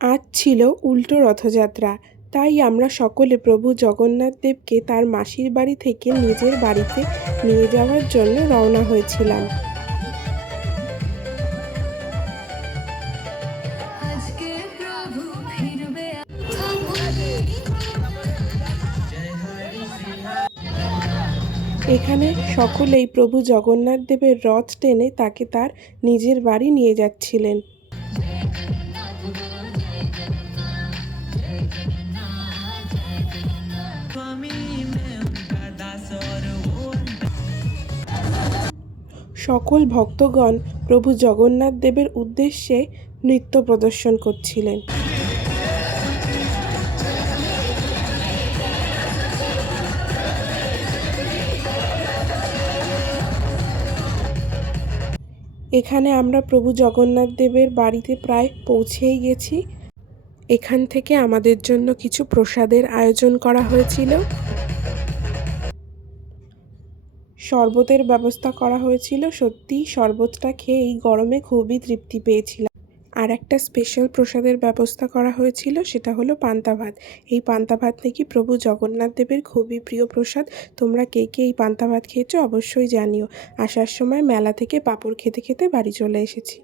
আজ ছিল উল্টো রথযাত্রা, তাই আমরা সকলে প্রভু জগন্নাথ দেবকে তার মাসির বাড়ি থেকে নিজের বাড়িতে নিয়ে যাওয়ার জন্য রওনা হয়েছিলাম। এখানে সকলেই প্রভু জগন্নাথ দেবের রথ টেনে তাকে তার নিজের বাড়ি নিয়ে যাচ্ছিলেন। সকল ভক্তগণ প্রভু জগন্নাথ দেবের উদ্দেশ্যে নৃত্য প্রদর্শন করছিলেন। এখানে আমরা প্রভু জগন্নাথ দেবের বাড়িতে প্রায় পৌঁছেই গেছি। এখান থেকে আমাদের জন্য কিছু প্রসাদের আয়োজন করা হয়েছিল। শরবতের ব্যবস্থা করা হয়েছিল। সত্যিই শরবতটা খেয়ে এই গরমে খুবই তৃপ্তি পেয়েছিলাম। আর একটা স্পেশাল প্রসাদের ব্যবস্থা করা হয়েছিল, সেটা হলো পান্তা ভাত। এই পান্তা ভাত নাকি প্রভু জগন্নাথ দেবের খুবই প্রিয় প্রসাদ। তোমরা কে কে এই পান্তা ভাত খেয়েছো অবশ্যই জানিও। আসার সময় মেলা থেকে পাঁপড় খেতে খেতে বাড়ি চলে এসেছি।